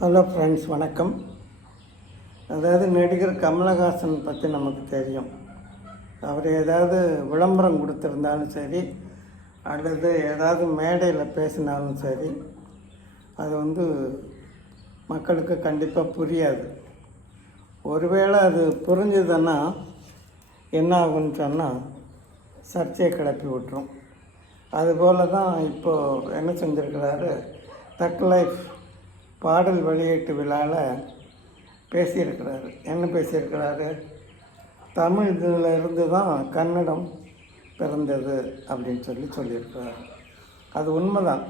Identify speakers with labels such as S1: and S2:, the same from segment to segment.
S1: Hello friends வணக்கம். அதாவது நடிகர் கமலஹாசன் பற்றி நமக்கு தெரியும். அவர் ஏதாவது விளம்பரம் கொடுத்துருந்தாலும் சரி அல்லது ஏதாவது மேடையில் பேசினாலும் சரி அது வந்து மக்களுக்கு கண்டிப்பாக புரியாது. ஒருவேளை அது புரிஞ்சுதுன்னா என்ன ஆகும்னு சொன்னால் சர்ச்சையை கிளப்பி விட்டுரும். அதுபோல் தான் இப்போது என்ன செஞ்சுருக்கிறாரு தக் லைஃப் பாடல் வெளியீட்டு விழாவில் பேசியிருக்கிறாரு. என்ன பேசியிருக்கிறாரு? தமிழ் இதில் இருந்து தான் கன்னடம் பிறந்தது அப்படின்னு சொல்லி சொல்லியிருக்கிறாரு. அது உண்மைதான்.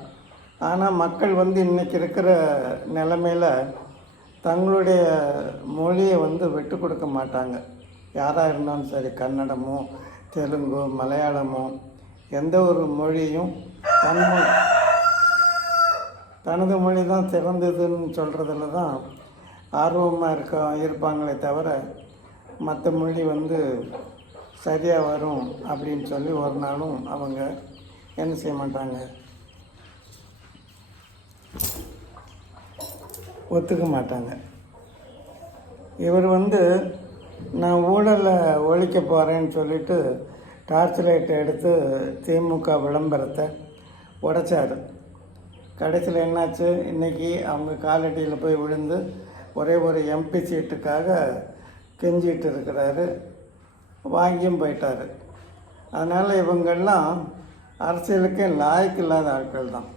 S1: ஆனால் மக்கள் வந்து இன்றைக்கி இருக்கிற நிலமையில் தங்களுடைய மொழியை வந்து விட்டு கொடுக்க மாட்டாங்க. யாராக இருந்தாலும் சரி கன்னடமோ தெலுங்கோ மலையாளமோ எந்த ஒரு மொழியும் தன் தனது மொழி தான் சிறந்ததுன்னு சொல்கிறதுல தான் ஆர்வமாக இருக்க இருப்பாங்களே தவிர மற்ற மொழி வந்து சரியாக வரும் அப்படின்னு சொல்லி ஒரு நாளும் அவங்க என்ன செய்ய மாட்டாங்க? ஒத்துக்க மாட்டாங்க. இவர் வந்து நான் ஊழலை ஒழிக்க போகிறேன்னு சொல்லிட்டு டார்ச் லைட்டை எடுத்து திமுக விளம்பரத்தை உடைச்சார். கடைசியில் என்னாச்சு? இன்றைக்கி அவங்க காலடியில் போய் விழுந்து ஒரே ஒரு எம்பி சீட்டுக்காக கெஞ்சிட்டு இருக்கிறாரு. வாங்கியும் போயிட்டார். அதனால் இவங்கெல்லாம் அரசியலுக்கு லாய்க்கு இல்லாத ஆட்கள் தான்.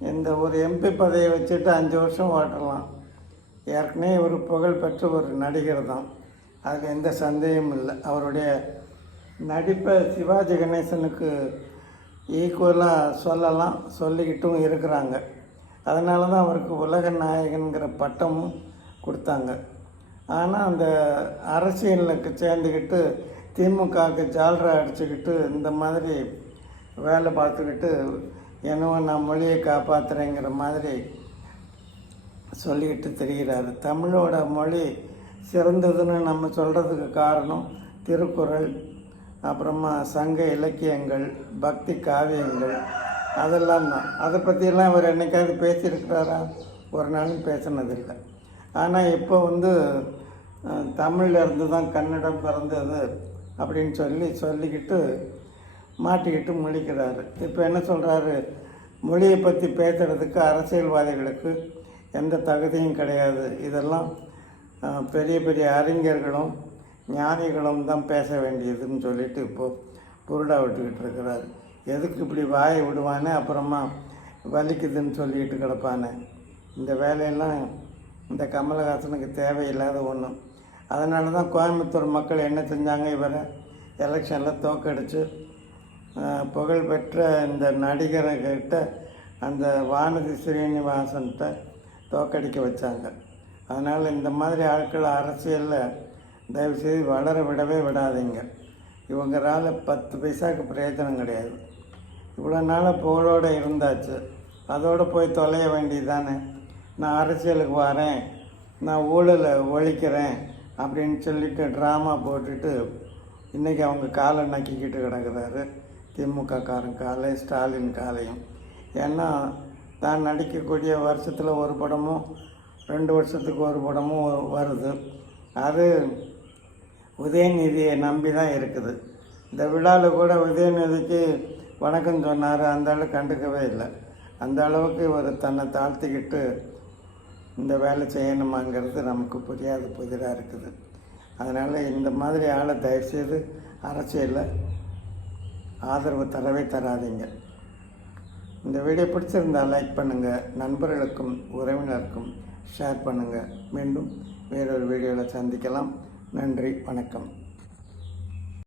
S1: இந்த ஒரு எம்பி பதவியை வச்சுட்டு அஞ்சு வருஷம் ஓட்டலாம். ஏற்கனவே ஒரு புகழ்பெற்ற ஒரு நடிகர் தான். அதுக்கு எந்த சந்தேகமும் இல்லை. அவருடைய நடிப்பை சிவாஜி கணேசனுக்கு ஈக்குவலாக சொல்லலாம் சொல்லிக்கிட்டும் இருக்கிறாங்க. அதனால தான் அவருக்கு உலக நாயகன்கிற பட்டமும் கொடுத்தாங்க. ஆனால் அந்த அரசியலுக்கு சேர்ந்துக்கிட்டு திமுகவுக்கு ஜால்ரா அடிச்சுக்கிட்டு இந்த மாதிரி வேலை பார்த்துக்கிட்டு என்னவோ நான் மொழியை காப்பாற்றுறேங்கிற மாதிரி சொல்லிக்கிட்டு தெரிகிறாரு. தமிழோட மொழி சிறந்ததுன்னு நம்ம சொல்கிறதுக்கு காரணம் திருக்குறள். அப்புறமா சங்க இலக்கியங்கள் பக்தி காவியங்கள் அதெல்லாம் தான். அதை பற்றியெல்லாம் அவர் என்னைக்காவது பேசியிருக்கிறாரா? ஒரு நாளும் பேசினதில்லை. ஆனால் இப்போ வந்து தமிழ்லேருந்து இருந்து தான் கன்னடம் பிறந்தது அப்படின்னு சொல்லி சொல்லிக்கிட்டு மாட்டிக்கிட்டு முழிக்கிறாரு. இப்போ என்ன சொல்கிறாரு மொழியை பற்றி பேசுகிறதுக்கு அரசியல்வாதிகளுக்கு எந்த தகுதியும் கிடையாது. இதெல்லாம் பெரிய பெரிய அறிஞர்களும் ஞானிகளும் தான் பேச வேண்டியதுன்னு சொல்லிட்டு இப்போது புருடா விட்டுக்கிட்டு இருக்கிறாரு. எதுக்கு இப்படி வாயை விடுவானே அப்புறமா வலிக்குதுன்னு சொல்லிக்கிட்டு கிடப்பானே. இந்த வேலையெல்லாம் இந்த கமலஹாசனுக்கு தேவையில்லாத ஒன்று அதனால தான் கோயம்புத்தூர் மக்கள் என்ன செஞ்சாங்க இவரை எலெக்ஷனில் தோக்கடிச்சு புகழ்பெற்ற இந்த நடிகர்கிட்ட அந்த வானதி ஸ்ரீனிவாசன்கிட்ட தோக்கடிக்க வச்சாங்க. அதனால் இந்த மாதிரி ஆட்கள் அரசியலில் தயவுசெய்து வளர விடவே விடாதீங்க. இவங்களால பத்து பைசாவுக்கு பிரயோஜனம் கிடையாது. இவ்வளோ நாளாக புகழோடு இருந்தாச்சு. அதோடு போய் தொலைய வேண்டியது தானே நான் அரசியலுக்கு வரேன். நான் ஊழலை ஒழிக்கிறேன் அப்படின்னு சொல்லிட்டு ட்ராமா போட்டுட்டு இன்றைக்கி அவங்க காலை நக்கிக்கிட்டு கிடக்குறாரு. திமுக காரன் காலை ஸ்டாலின் காலையும். ஏன்னா தான் நடிக்கக்கூடிய வருஷத்தில் ஒரு படமும் ரெண்டு வருஷத்துக்கு ஒரு படமும் வருது. அது உதயநிதியை நம்பி தான் இருக்குது. இந்த விழாவில் கூட உதயநிதிக்கு வணக்கம் சொன்னார். அந்த அளவு கண்டுக்கவே இல்லை. அந்த அளவுக்கு இவர் தன்னை தாழ்த்திக்கிட்டு இந்த வேலை செய்யணுமாங்கிறது நமக்கு புரியாத புதிராக இருக்குது. அதனால் இந்த மாதிரி ஆளை தயவுசெய்து அரசியலில் ஆதரவு தரவே தராதீங்க. இந்த வீடியோ பிடிச்சிருந்தா லைக் பண்ணுங்கள் நண்பர்களுக்கும் உறவினருக்கும் ஷேர் பண்ணுங்கள் மீண்டும் வேறொரு வீடியோவில் சந்திக்கலாம். நன்றி வணக்கம்.